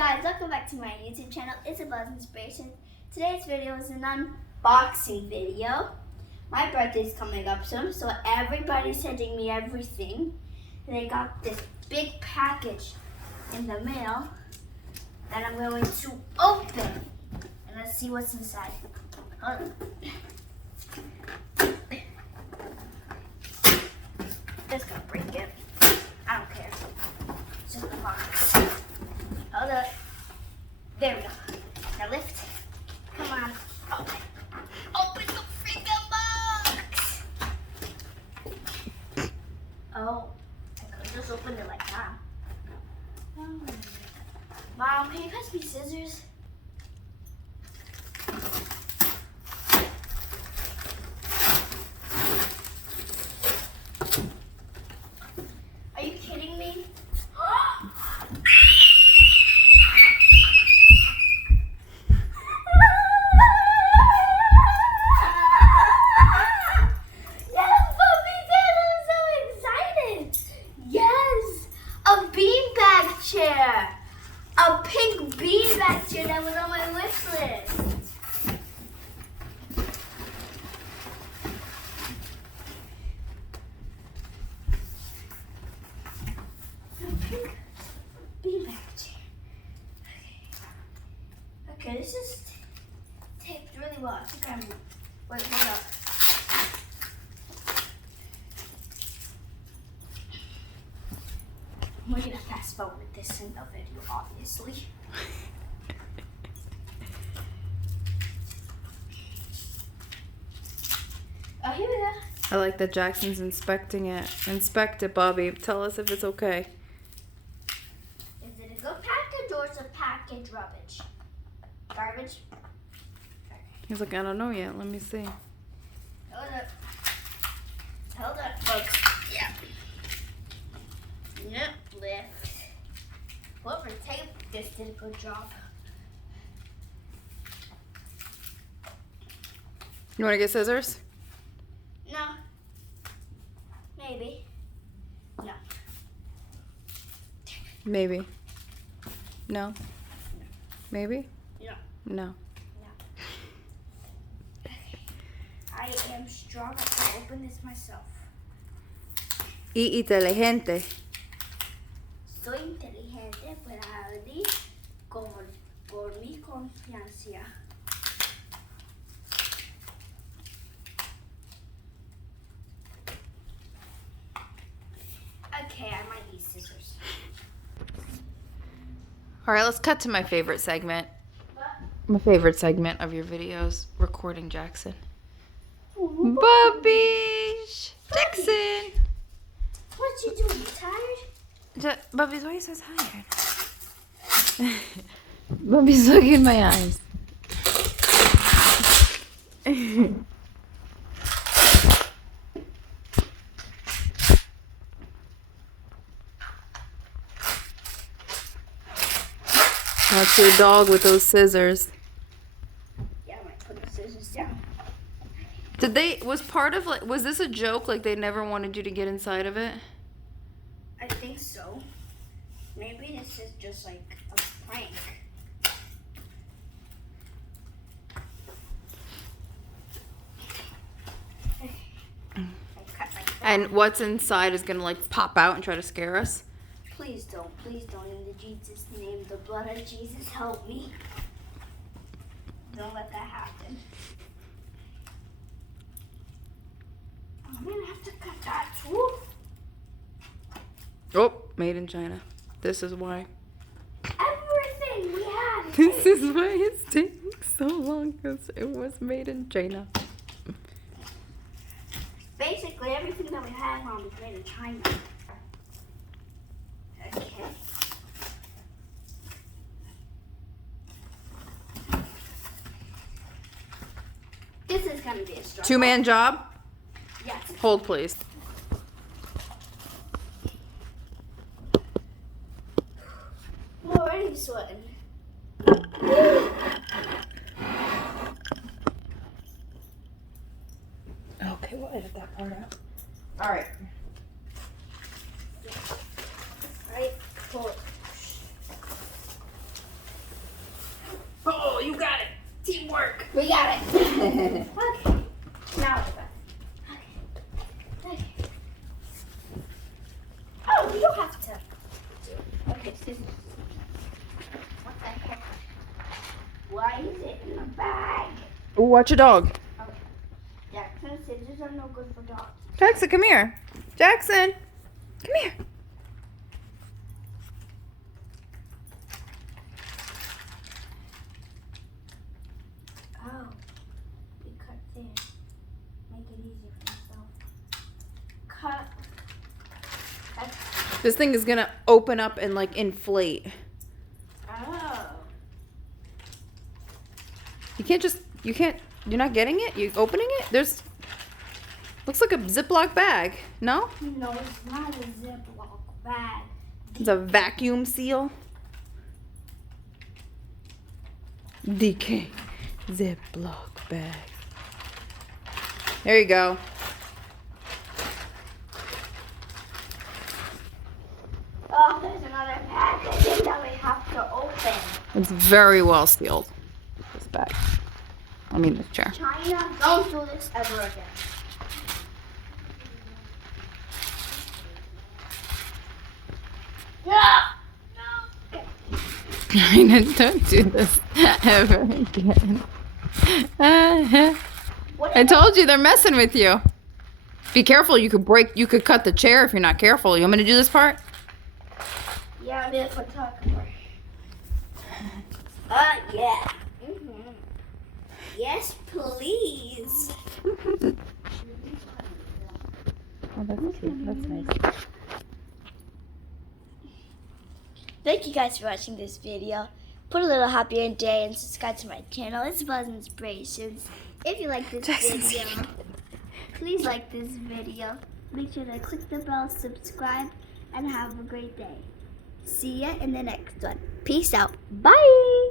guys, welcome back to my YouTube channel, Isabella's Inspiration. Today's video is an unboxing video. My birthday is coming up soon, so everybody's sending me everything. And I got this big package in the mail that I'm going to open. And let's see what's inside. Hold on. Just gonna break it. I don't care. It's just a box. Hold up. There we go. Now lift. Come on. Open. Open the freaking box. Oh, I could just open it like that. Oh. Mom, can you pass me scissors? Are you kidding me? Chair. A pink beanbag chair that was on my wish list. A pink beanbag chair. Okay, this is taped really well. I think I'm. Wait, hold up. We're gonna fast forward this in the video, obviously. Oh, here we go. I like that Jackson's inspecting it. Inspect it, Bobby. Tell us if it's okay. Is it a good package or is it package rubbish? Garbage? Okay. He's like, I don't know yet. Let me see. Hold up. Hold up, folks. Yeah. Yep, lift. Whoever taped this did a good job. You want to get scissors? No. Maybe. No. Maybe. No? No. Maybe? No. No. Okay. I am strong. I can open this myself. Y inteligente. Soy inteligente, pero abrí por mi confianza. Okay, I might use scissors. All right, let's cut to my favorite segment. What? My favorite segment of your videos, recording Jackson. Bobby! Jackson! What you doing? You tired? Bobby, why are you so tired? Bobby's looking in my eyes. That's your dog with those scissors. Yeah, I might put the scissors down. Was this a joke? Like they never wanted you to get inside of it? I think so. Maybe this is just like a prank. And what's inside is gonna like pop out and try to scare us? Please don't. In the Jesus name, the blood of Jesus, help me. Don't let that happen. I'm gonna have to cut that too. Oh, made in China. This is why. Everything we have. This is why it's taking so long, because it was made in China. Basically, everything that we have on was made in China. Okay. This is gonna be a struggle. Two-man job? Yes. Hold, please. I'm already sweating. Okay, we'll edit that part out. All right. Right, pull it. Teamwork. We got it. Okay. Now what about it? Okay. Oh, you don't have to. Okay, scissors. What the heck? Why is it in a bag? Ooh, watch your dog. Okay. Jackson, scissors are no good for dogs. Jackson, come here. Jackson, come here. Oh, we cut there. Make it easier for yourself. Cut. This thing is gonna open up and like inflate. Oh. You're not getting it? You opening it? Looks like a Ziploc bag. No? No, it's not a Ziploc bag. It's a vacuum seal. DK Ziploc bag. There you go. Oh, there's another package that we have to open. It's very well sealed. This bag. I mean this chair. China, don't do this ever again. Yeah. China, don't do this ever again. I told you they're messing with you. Be careful, you could cut the chair if you're not careful. You want me to do this part? Yeah, I'm the photographer. Yeah. Mm-hmm. Yes, please. Oh, that's cute. That's nice. Thank you guys for watching this video. Put a little happier day and subscribe to my channel. It's Buzz Inspirations. If you like this video, please like this video. Make sure to click the bell, subscribe, and have a great day. See ya in the next one. Peace out. Bye.